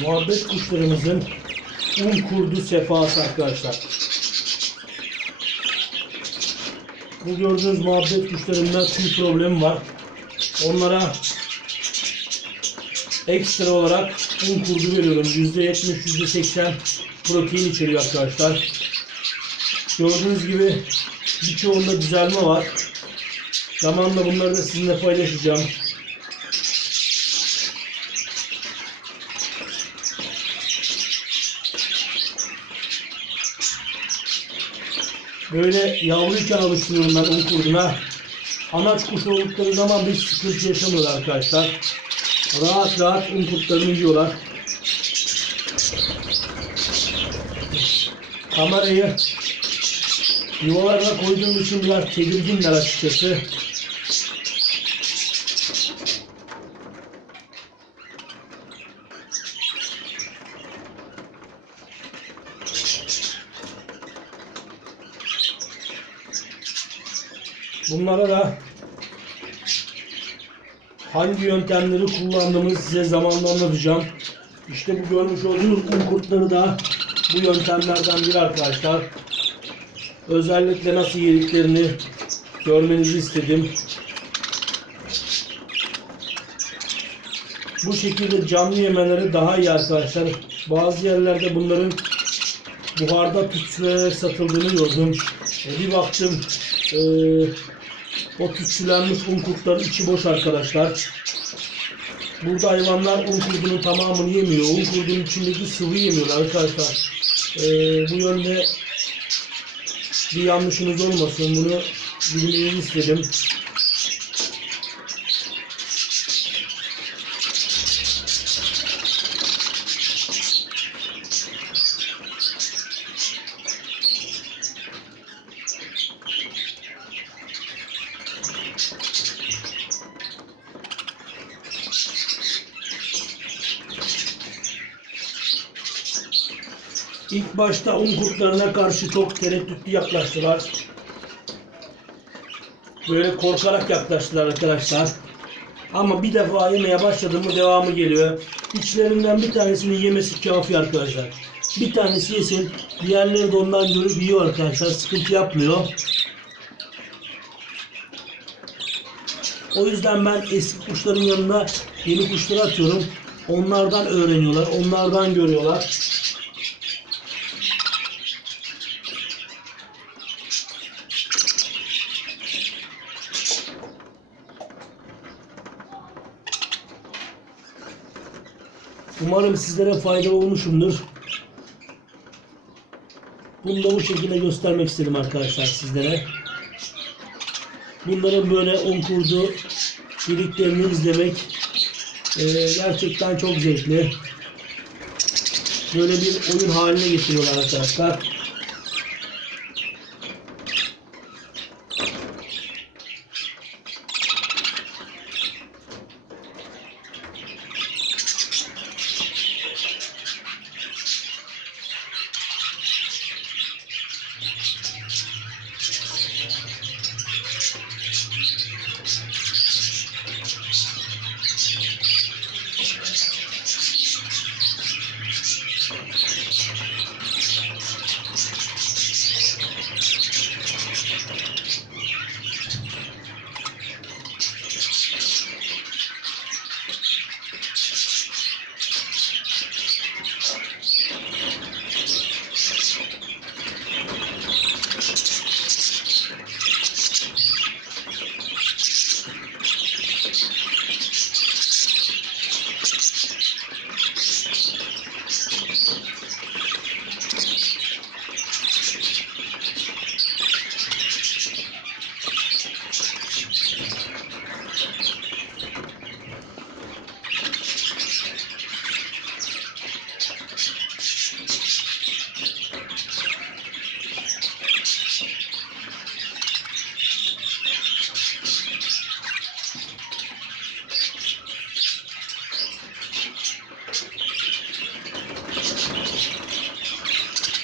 muhabbet kuşlarımızın un kurdu sefası arkadaşlar. Bu gördüğünüz muhabbet kuşlarında tüy problemi var. Onlara ekstra olarak un kurdu veriyorum. %70, %80 protein içeriyor arkadaşlar. Gördüğünüz gibi birçoğunda düzelme var. Zamanla bunları da sizinle paylaşacağım. Böyle yavruyken alıştırıyorum ben un kurduna. Anaç kuş oldukları zaman bir sıkıntı yaşamıyorlar arkadaşlar. Rahat rahat un kurtlarını yiyorlar. Kamerayı yuvalarına koyduğum için biraz tedirginler açıkçası. Bunlara da hangi yöntemleri kullandığımızı size zamanla anlatacağım. İşte bu görmüş olduğunuz un kurtları da bu yöntemlerden biri arkadaşlar. Özellikle nasıl yediklerini görmenizi istedim. Bu şekilde canlı yemeleri daha iyi arkadaşlar. Bazı yerlerde bunların buharda tütsülerek satıldığını gördüm. E, bir baktım e, o tütsülenmiş un kurtların içi boş arkadaşlar. Burada hayvanlar un kurdunun tamamını yemiyor. Un kurdunun içindeki sıvı yemiyorlar arkadaşlar. E, bu yönde bir yanlışınız olmasın. Bunu bilmenizi istedim. İlk başta un kurtlarına karşı çok tereddütlü yaklaştılar. Böyle korkarak yaklaştılar arkadaşlar. Ama bir defa yemeye başladı mı devamı geliyor. İçlerinden bir tanesini yemesi kafi arkadaşlar. Bir tanesi yesin. Diğerleri de ondan görüp yiyor arkadaşlar. Sıkıntı yapmıyor. O yüzden ben eski kuşların yanına yeni kuşları atıyorum. Onlardan öğreniyorlar. Onlardan görüyorlar. Umarım sizlere faydalı olmuşumdur. Bunu da bu şekilde göstermek istedim arkadaşlar sizlere. Bunların böyle on kurdu birliklerini izlemek e, gerçekten çok zevkli. Böyle bir oyun haline getiriyorlar arkadaşlar.